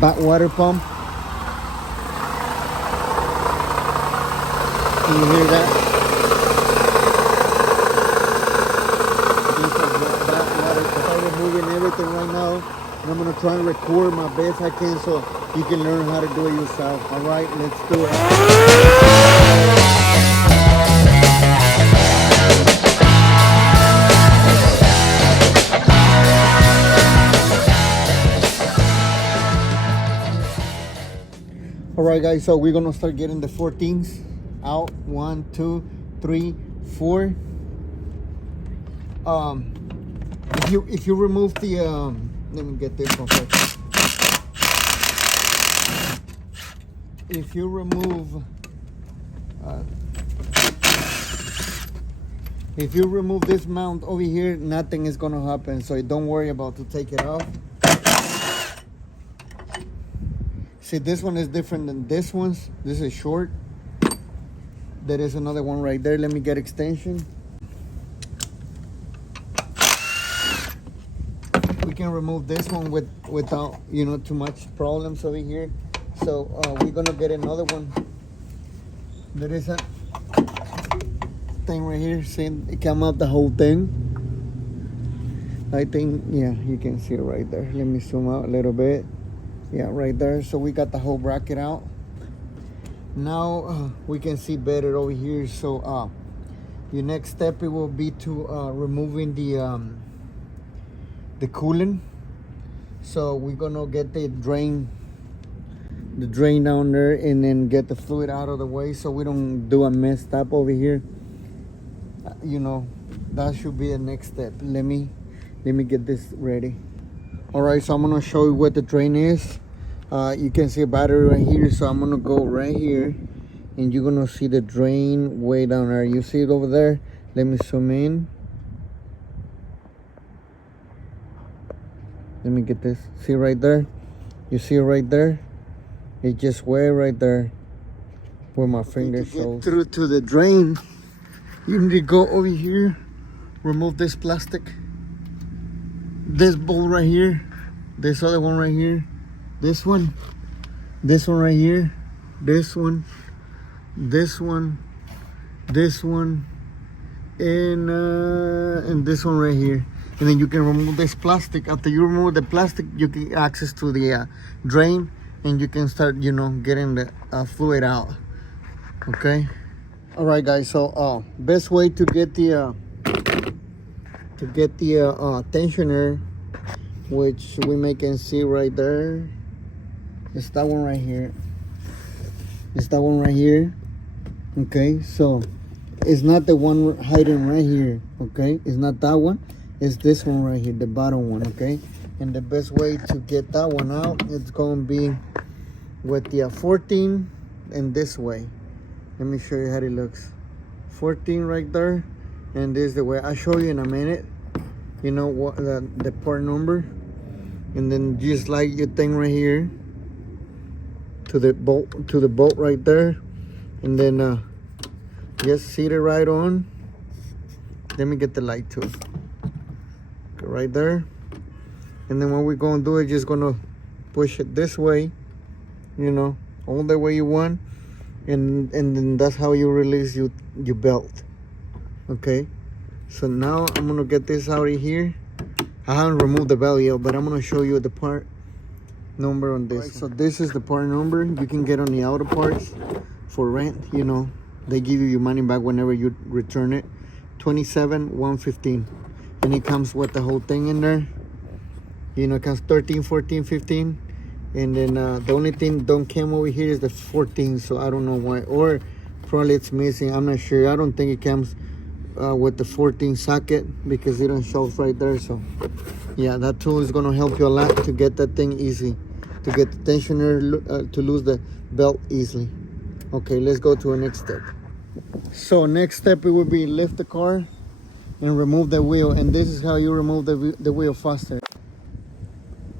back water pump. Can you hear that? This is back water. I'm removing everything right now, and I'm gonna try and record my best I can so you can learn how to do it yourself. All right, let's do it. All right, guys, so we're gonna start getting the 14s out. 1, 2, 3, 4. If you remove the let me get this one first. If you remove this mount over here, nothing is gonna happen, so don't worry about to take it off. See, this one is different than this one's. This is short. There is another one right there. Let me get extension. We can remove this one without too much problems over here. So we're gonna get another one. There is a thing right here. See, it came out the whole thing. I think, yeah, you can see it right there. Let me zoom out a little bit. Yeah, right there. So we got the whole bracket out. Now we can see better over here. So your next step, it will be to removing the coolant. So we're gonna get the drain down there, and then get the fluid out of the way so we don't do a messed up over here. That should be the next step. Let me get this ready. All right, so I'm gonna show you what the drain is. You can see a battery right here, so I'm gonna go right here, and you're gonna see the drain way down there. You see it over there? Let me zoom in. Let me get this. See right there? You see it right there? It's just way right there where my finger shows. Get through to the drain, you need to go over here, remove this plastic, this bolt right here, this other one right here, this one right here, this one, and this one right here. And then you can remove this plastic. After you remove the plastic, you get access to the drain, and you can start getting the fluid out. Okay. All right, guys, so best way to get the tensioner, which we can see right there, is that one right here. It's that one right here. Okay, so it's not the one hiding right here. Okay, it's not that one. It's this one right here, the bottom one. Okay, and the best way to get that one out, it's going to be with the 14 and this way. Let me show you how it looks. 14 right there, and this is the way. I'll show you in a minute. What the part number, and then just slide your thing right here to the bolt right there, and then just seat it right on. Let me get the light too. Okay, right there, and then what we're gonna do is just gonna push it this way, all the way you want, and then that's how you release your belt. Okay, so now I'm gonna get this out of here. I haven't removed the belt yet, but I'm gonna show you the part number on this. Right, so this is the part number you can get on the auto parts for rent. They give you your money back whenever you return it. 27,115, and it comes with the whole thing in there. It comes 13, 14, 15. And then the only thing don't come over here is the 14, so I don't know why, or probably it's missing. I'm not sure. I don't think it comes with the 14 socket because it don't show right there. So yeah, that tool is gonna help you a lot to get that thing easy, to get the tensioner to lose the belt easily. Okay, let's go to our next step. So next step, it would be lift the car and remove the wheel, and this is how you remove the wheel faster.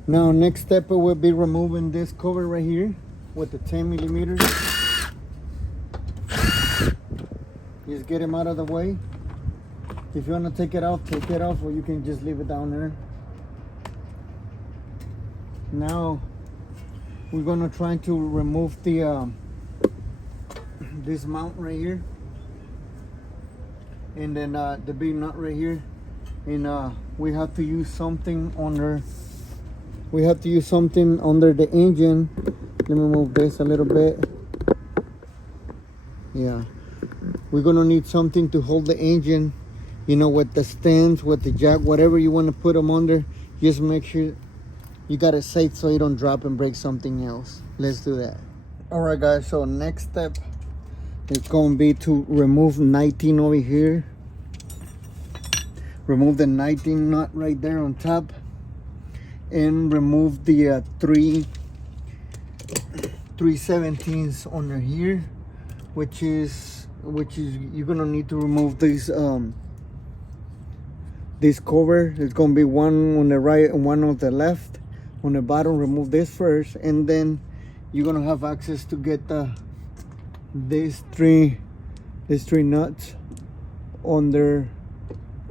Now next step, it will be removing this cover right here with the 10 millimeters. Just get him out of the way. If you want to take it off, or you can just leave it down there. Now we're gonna try to remove the this mount right here, and then the big nut right here, and we have to use something under. We have to use something under the engine. Let me move this a little bit. Yeah, we're gonna need something to hold the engine, you know, with the stands, with the jack, whatever you want to put them under. Just make sure you got it safe so you don't drop and break something else. Let's do that. All right, guys, so next step is going to be to remove 19 over here. Remove the 19 nut right there on top, and remove the 3/17 under here, which is you're gonna need to remove this cover. It's gonna be one on the right and one on the left. On the bottom, remove this first, and then you're gonna have access to get these three nuts under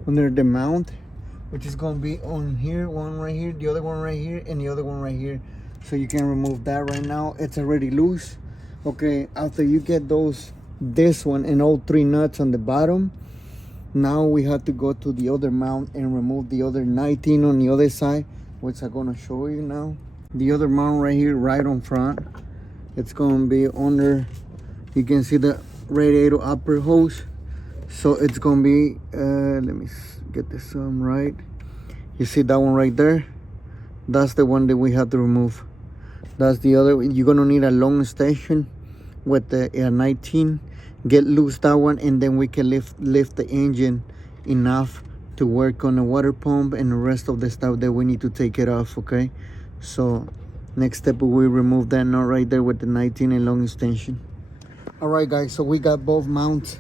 the mount, which is gonna be on here, one right here, the other one right here, and the other one right here. So you can remove that right now. It's already loose. Okay, after you get this one and all 3 nuts on the bottom, now we have to go to the other mount and remove the other 19 on the other side, which I'm gonna show you now. The other mount right here, right on front, it's gonna be under, you can see the radiator upper hose. So it's gonna be let me get this right. You see that one right there? That's the one that we have to remove. That's the other. You're gonna need a long extension with the 19. Get loose that one, and then we can lift the engine enough to work on the water pump and the rest of the stuff that we need to take it off. Okay, so next step, we remove that nut right there with the 19 and long extension. All right, guys, so we got both mounts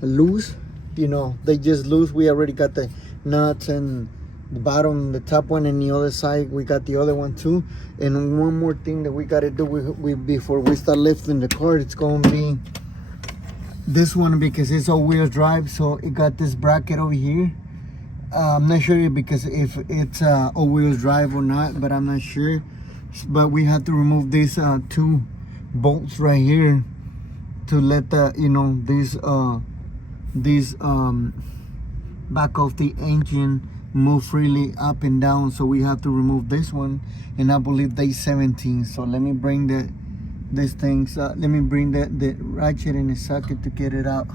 loose. You know, they just loose. We already got the nuts and the bottom, the top one, and the other side we got the other one too. And one more thing that we got to do before we start lifting the car, it's going to be this one, because it's all-wheel drive, so it got this bracket over here. I'm not sure because if it's all-wheel drive or not, but I'm not sure. But we have to remove these 2 bolts right here to let the, you know, these back of the engine move freely up and down. So we have to remove this one, and I believe they 17. So let me bring the ratchet in the socket to get it out.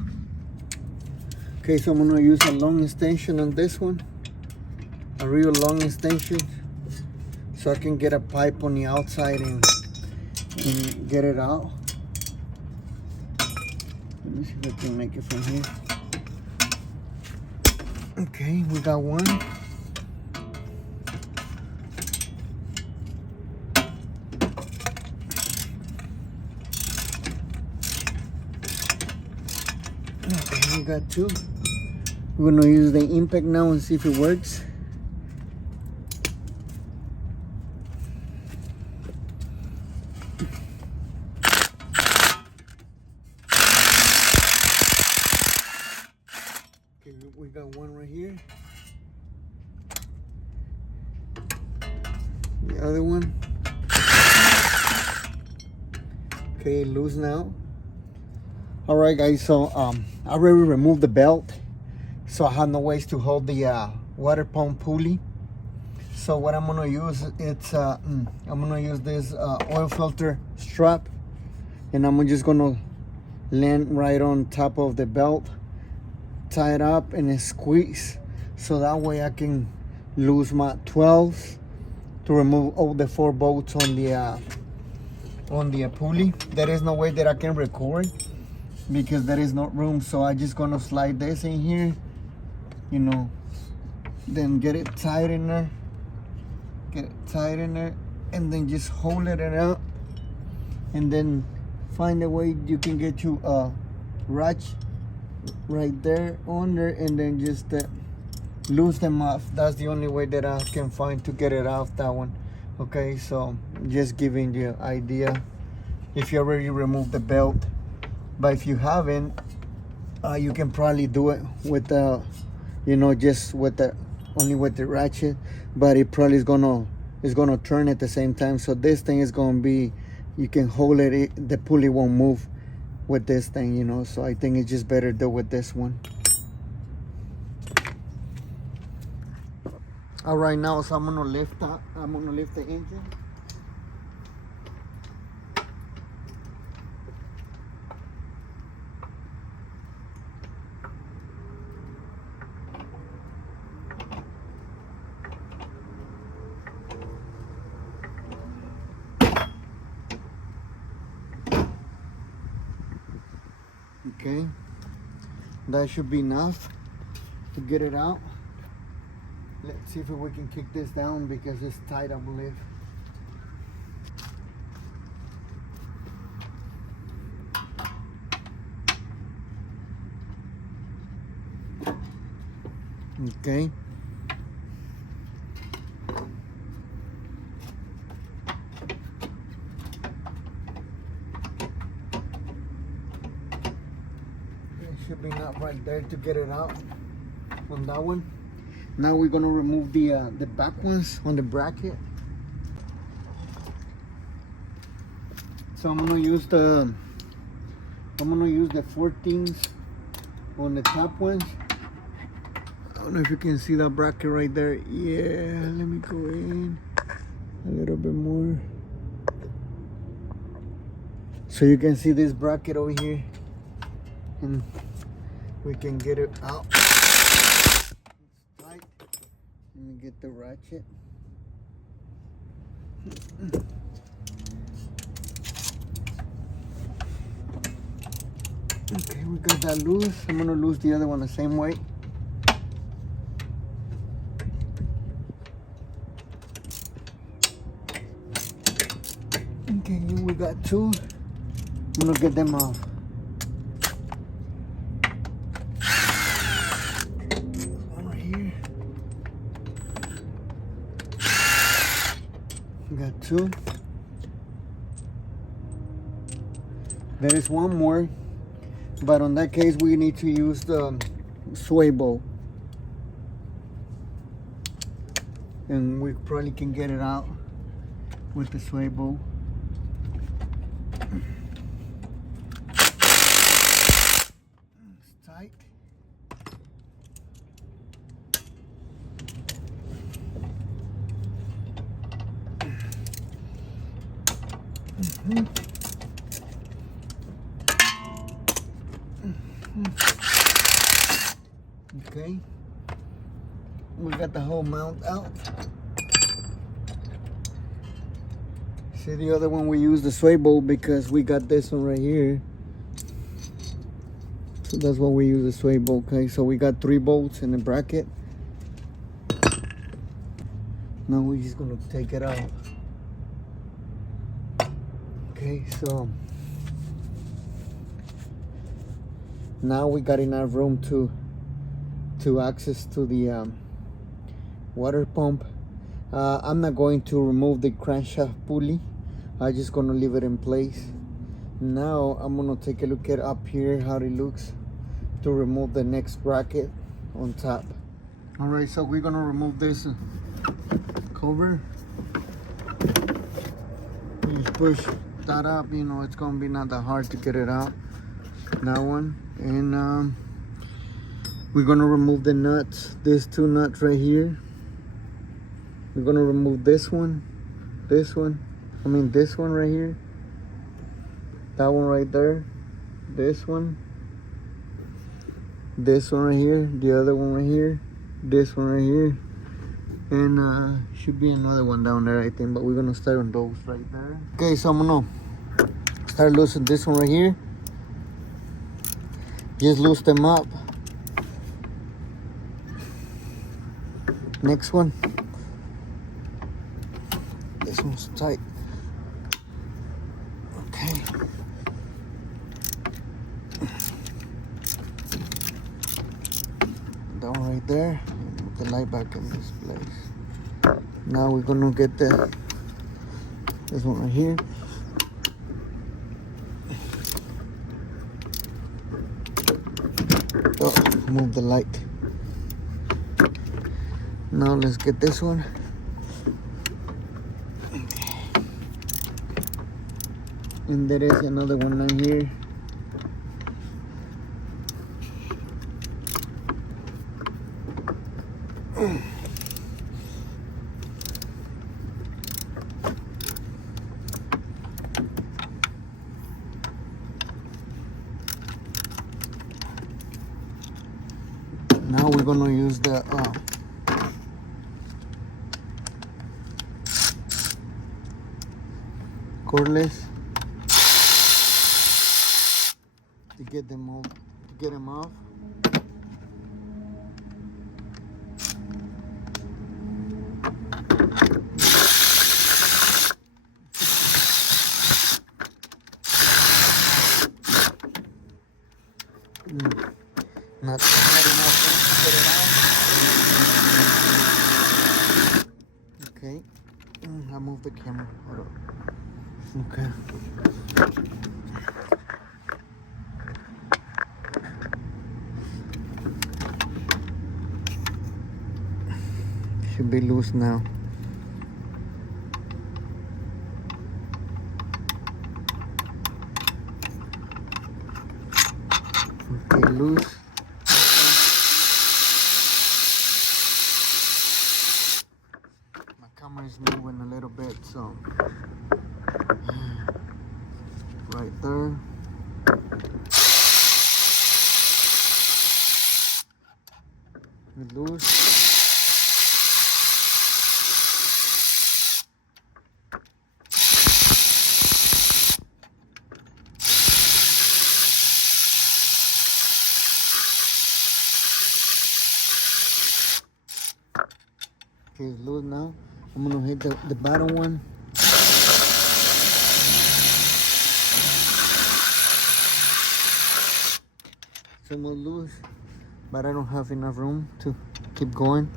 Okay, so I'm gonna use a long extension on this one, a real long extension, so I can get a pipe on the outside and get it out. Let me see if I can make it from here. Okay, we got one. Okay, we got 2. We're gonna use the impact now and see if it works. Okay, we got one right here. The other one. Okay, loose now. All right, guys, so I already removed the belt, so I have no ways to hold the water pump pulley. So what I'm gonna use, I'm gonna use this oil filter strap, and I'm just gonna land right on top of the belt, tie it up and squeeze, so that way I can lose my 12s to remove all the 4 bolts on the pulley. There is no way that I can record because there is no room, so I just gonna slide this in here, you know, then get it tight in there, and then just hold it out, and then find a way you can get you a ratchet right there under, and then just loose them off. That's the only way that I can find to get it off that one. Okay, so just giving you an idea if you already removed the belt. But if you haven't, you can probably do it with the, you know, just with the only with the ratchet, but it probably is gonna is gonna turn at the same time. So this thing is gonna be, you can hold it, the pulley won't move with this thing, you know. So I think it's just better to do with this one. All right, now, so I'm gonna lift the engine. Okay, that should be enough to get it out. Let's see if we can kick this down because it's tight, I believe. Okay. Should be not right there to get it out on that one. Now we're gonna remove the back ones on the bracket. So I'm gonna use the 14s on the top ones. I don't know if you can see that bracket right there. Yeah, let me go in a little bit more so you can see this bracket over here, and we can get it out. It's tight. Let me get the ratchet. Okay, we got that loose. I'm gonna loose the other one the same way. Okay, we got two. I'm gonna get them off. Got two. There is one more, but on that case we need to use the sway bowl, and we probably can get it out with the sway bowl. It's tight. Okay, we got the whole mount out. See, the other one we use the sway bolt because we got this one right here, so that's why we use the sway bolt. Okay, so we got 3 bolts in the bracket. Now we're just gonna take it out. Okay, so now we got enough room to access to the water pump. I'm not going to remove the crankshaft pulley. I'm just gonna leave it in place. Now I'm gonna take a look at up here how it looks to remove the next bracket on top. All right, so we're gonna remove this cover. You just push that up, you know, it's gonna be not that hard to get it out. That one, and we're gonna remove the nuts, these 2 nuts right here. We're gonna remove this one right here, that one right there, this one right here, the other one right here, this one right here, and should be another one down there, I think, but we're gonna start on those right there. Okay, so I'm gonna start loosening this one right here. Just loose them up. Next one. This one's tight. Okay. That one right there. Put the light back in this place. Now we're gonna get this one right here. Oh, move the light. Now let's get this one. And there is another one right here. Now we're gonna use the cordless to get them off. Not enough to get it out. Okay, I moved the camera. Hold on. Okay. Should be loose now. Okay, loose. My camera is moving a little bit, so right there. Loose. Okay, it's loose now. I'm gonna hit the bottom one. Some more loose, but I don't have enough room to keep going.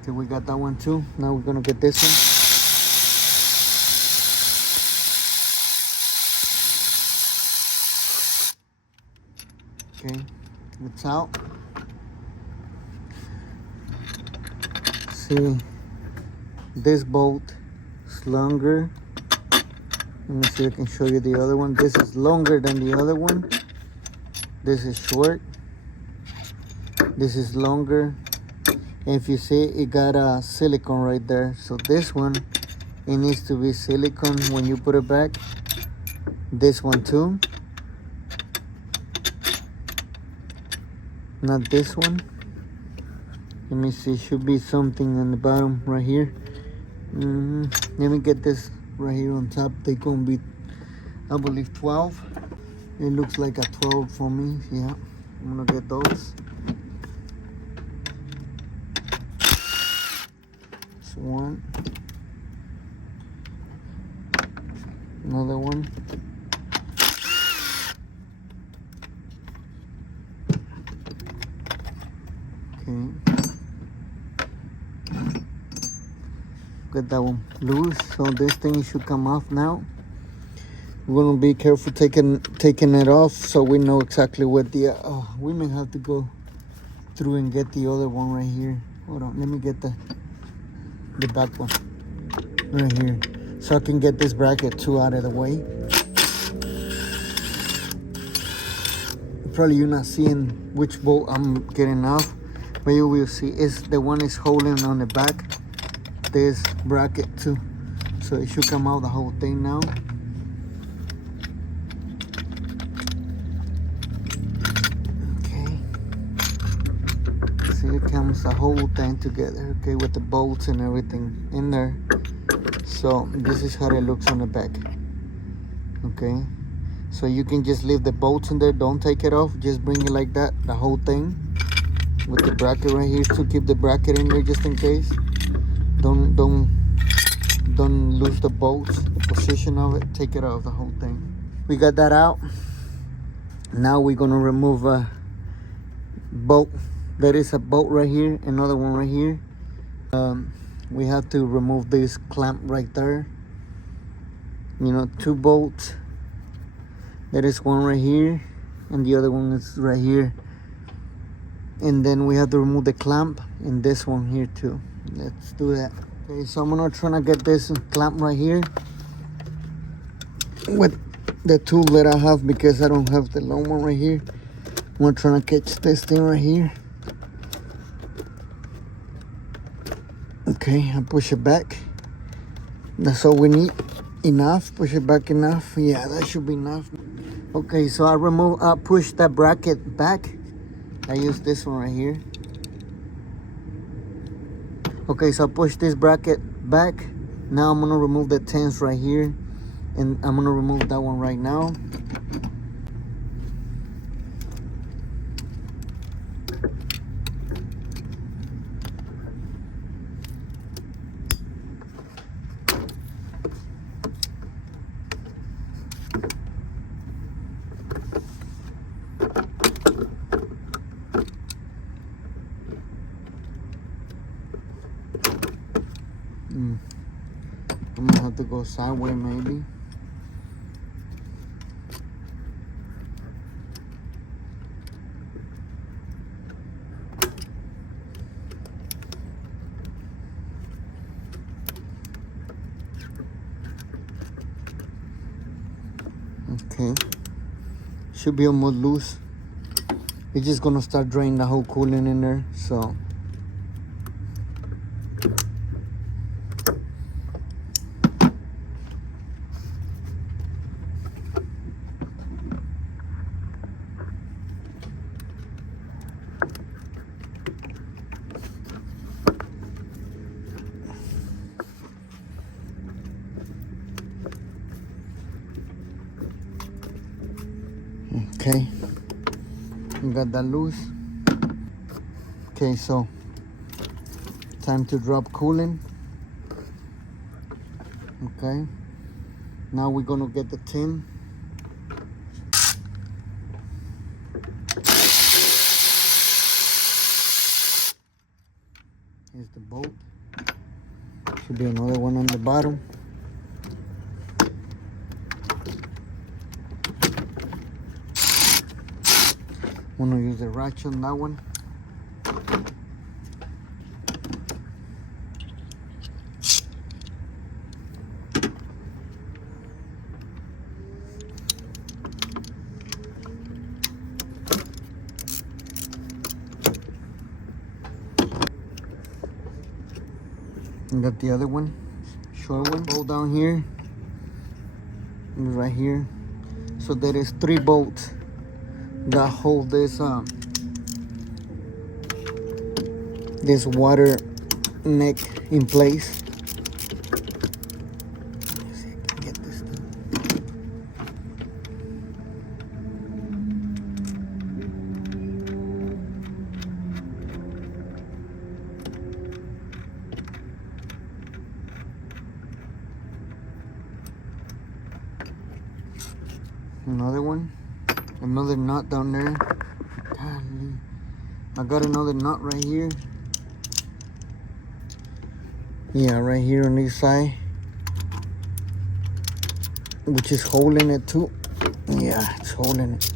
Okay, we got that one too. Now we're gonna get this one. Okay, it's out. See, this bolt is longer. Let me see if I can show you the other one. This is longer than the other one. This is short. This is longer. And if you see, it got a silicone right there. So this one, it needs to be silicone when you put it back. This one too. Not this one. Let me see, should be something on the bottom right here. Let me get this right here on top. They're gonna be, I believe, 12. It looks like a 12 for me. Yeah, I'm gonna get those. That's one. Another one. Okay. Get that one loose, so this thing should come off now. We're gonna be careful taking it off, so we know exactly what the we may have to go through and get the other one right here. Hold on, let me get the back one right here, so I can get this bracket too out of the way. Probably you're not seeing which bolt I'm getting off, but you will see is the one is holding on the back this bracket too, so it should come out the whole thing now. Okay, see, it comes the whole thing together, okay, with the bolts and everything in there. So this is how it looks on the back. Okay, so you can just leave the bolts in there, don't take it off, just bring it like that, the whole thing, with the bracket right here to keep the bracket in there just in case. Don't lose the bolts, the position of it. Take it off, the whole thing. We got that out. Now we're gonna remove a bolt. There is a bolt right here, another one right here. We have to remove this clamp right there. You know, 2 bolts. There is one right here, and the other one is right here. And then we have to remove the clamp and this one here too. Let's do that. Okay, so I'm gonna try to get this clamp right here with the tool that I have because I don't have the long one right here. I'm gonna try to catch this thing right here. Okay, I push it back. That's all we need. Enough. Push it back enough. Yeah, that should be enough. Okay, so I push that bracket back. I use this one right here. Okay, so I push this bracket back. Now I'm gonna remove the tens right here, and I'm gonna remove that one right now. I'm gonna have to go sideways maybe. Okay, should be almost loose. It's just gonna start draining the whole coolant in there, so. Okay, we got that loose. Okay, so time to drop coolant. Okay, now we're gonna get the tin. Here's the bolt. Should be another one on the bottom. I'm gonna use the ratchet on that one. And got the other one, short one. Bolt down here, right here. So there is 3 bolts that hold this this water neck in place. Let's see if I can get this thing. Another one, another knot down there. Golly. I got another knot right here. Yeah, right here on this side, which is holding it too. Yeah, it's holding it.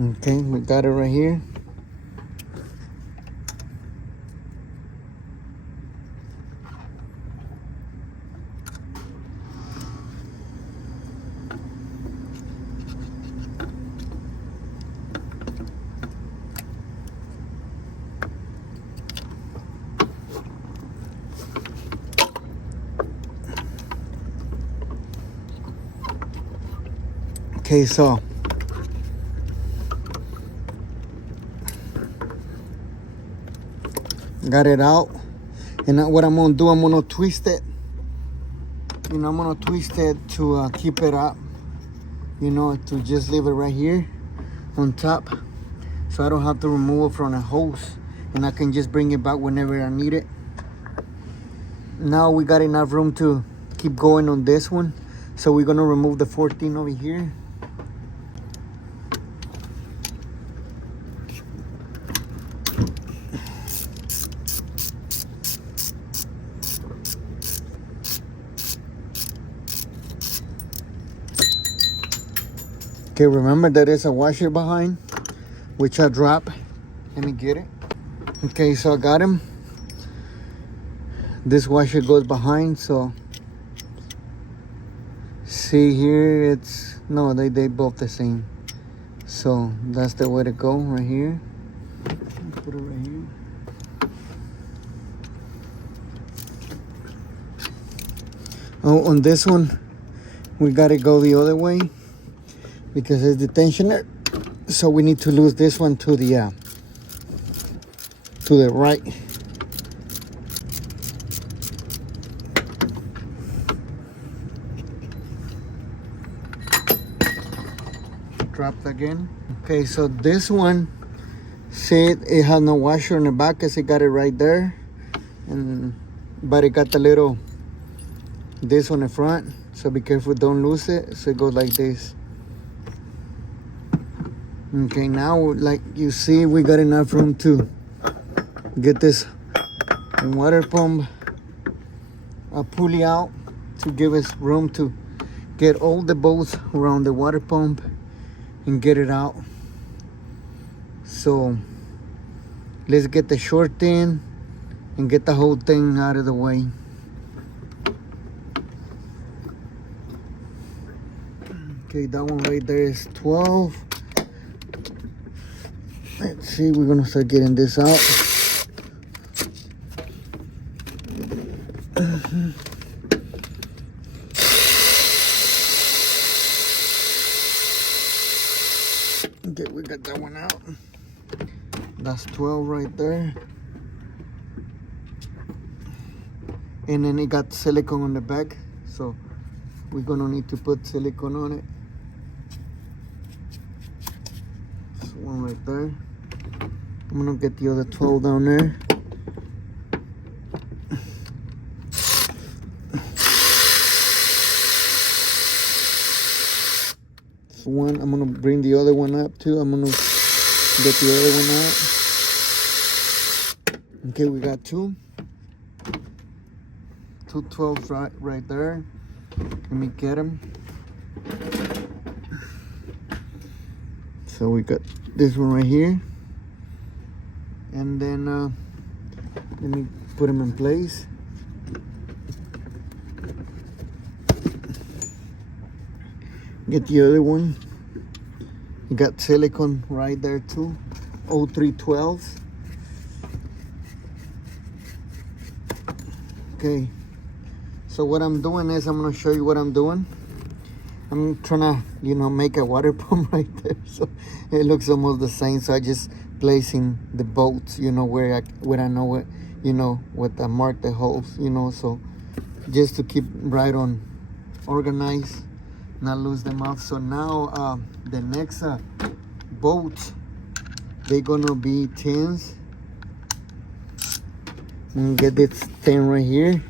Okay, we got it right here. Okay, so got it out, and now what I'm gonna do, I'm gonna twist it. You know, I'm gonna twist it to keep it up. You know, to just leave it right here on top, so I don't have to remove it from the hose, and I can just bring it back whenever I need it. Now we got enough room to keep going on this one, so we're gonna remove the 14 over here. Okay, remember there is a washer behind, which I drop. Let me get it. Okay, so I got him. This washer goes behind, so see here, it's no, they both the same. So that's the way to go right here. Put it right here. Oh, on this one, we gotta go the other way because it's the tensioner. So we need to lose this one to the right. Dropped again. Okay, so this one, see it has no washer on the back because it got it right there, but it got the little this on the front, so be careful, don't lose it. So it goes like this. Okay, now like you see, we got enough room to get this water pump pulley out to give us room to get all the bolts around the water pump and get it out. So let's get the short end and get the whole thing out of the way. Okay, that one right there is 12. Let's see, we're gonna start getting this out. Okay, we got that one out. That's 12 right there. And then it got silicone on the back, so we're gonna need to put silicone on it. This one right there. I'm gonna get the other 12 down there. This one, I'm gonna bring the other one up too. I'm gonna get the other one out. Okay, we got two 12s right there. Let me get them. So we got this one right here, and then let me put them in place. Get the other one. You got silicone right there too. 0312s. Okay. So what I'm doing is, I'm gonna show you what I'm doing. I'm trying to, make a water pump right there, so it looks almost the same. So I just placing the bolts, where I know what, what I mark the holes, so just to keep right on organized, not lose them off. So now the next bolts, they're gonna be 10s. I'm gonna get this 10 right here.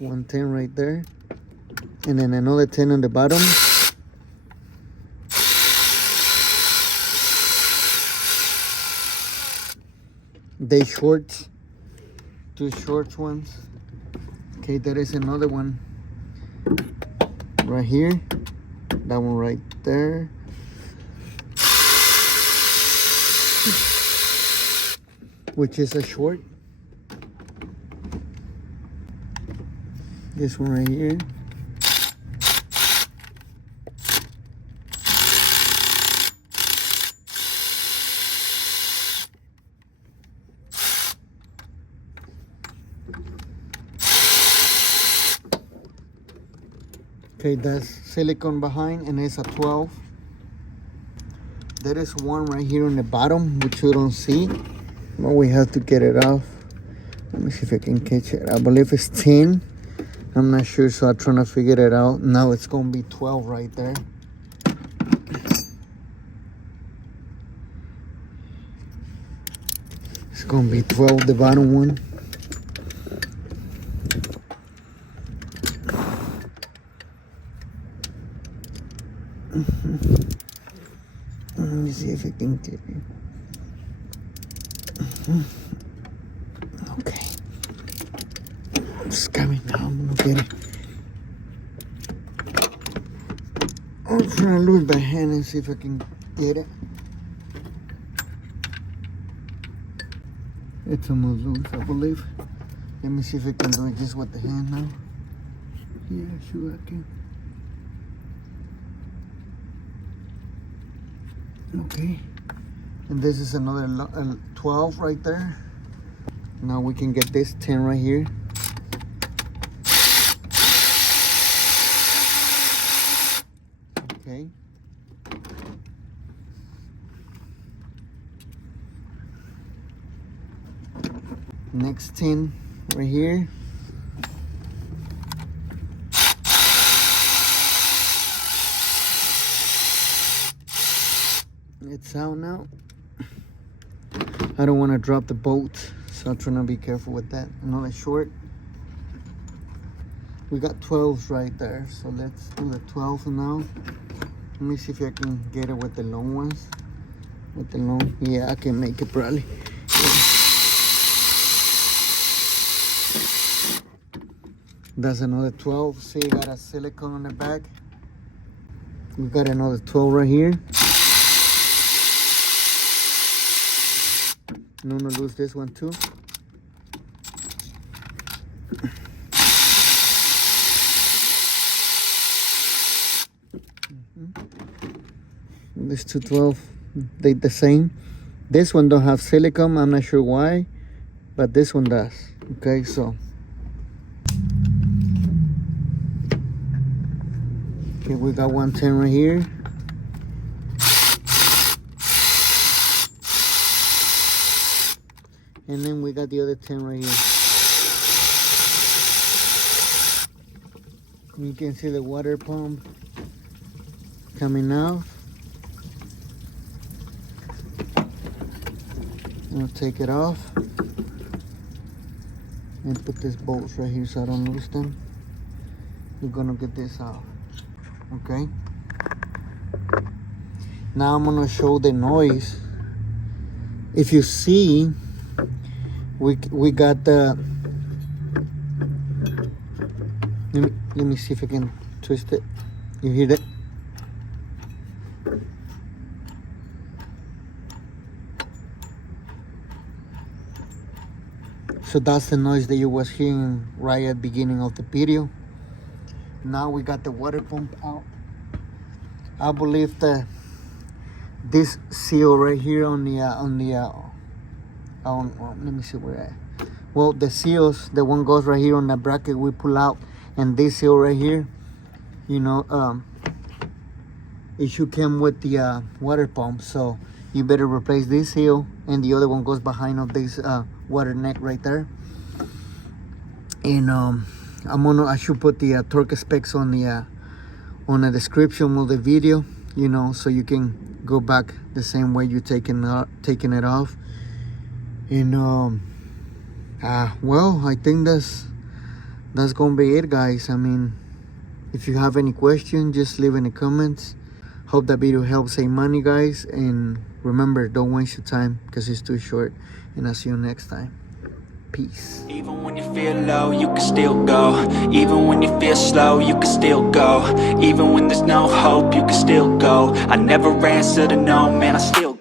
One 10 right there, and then another 10 on the bottom. They short, two short ones. Okay, there is another one right here, that one right there, which is a short. This one right here. Okay, that's silicone behind, and it's a 12. There is one right here on the bottom, which you don't see, but we have to get it off. Let me see if I can catch it. I believe it's 10. I'm not sure, so I'm trying to figure it out. Now it's gonna be 12 right there. It's gonna be 12, the bottom one. Let me see if I can get it. Okay. It's coming now. I'm gonna get it. I'm trying to lose my hand and see if I can get it. It's almost loose, I believe. Let me see if I can do it just with the hand now. Yeah, sure I can. Okay. And this is another 12 right there. Now we can get this 10 right here. Okay. Next 10 right here. It's out now. I don't want to drop the bolt, so I'm trying to be careful with that. Another short. We got 12s right there, so let's do the 12 now. Let me see if I can get it with the long ones. With the long, yeah, I can make it probably. That's another 12. See, got a silicone on the back. We got another 12 right here. I'm gonna lose this one too. This 212, they the same. This one don't have silicone. I'm not sure why, but this one does. Okay, so. Okay, we got 110 right here. And then we got the other 10 right here. You can see the water pump coming out. I'll take it off and put these bolts right here so I don't lose them. We're gonna get this off. Okay. Now I'm gonna show the noise. If you see, we got the. Let me see if I can twist it. You hear that? So that's the noise that you was hearing right at the beginning of the video. Now we got the water pump out. I believe that this seal right here on the let me see where at. Well, the seals, the one goes right here on the bracket we pull out, and this seal right here, you know, it should come with the water pump. So you better replace this seal, and the other one goes behind of this water neck right there. And I should put the torque specs on the description of the video, you know, so you can go back the same way you taking it off. And well, I think that's gonna be it, guys. I mean, if you have any questions, just leave in the comments. Hope that video helps save money, guys. And remember, don't waste your time because it's too short. And I'll see you next time. Peace. Even when you feel low, you can still go. Even when you feel slow, you can still go. Even when there's no hope, you can still go. I never answer to no, man, I still go.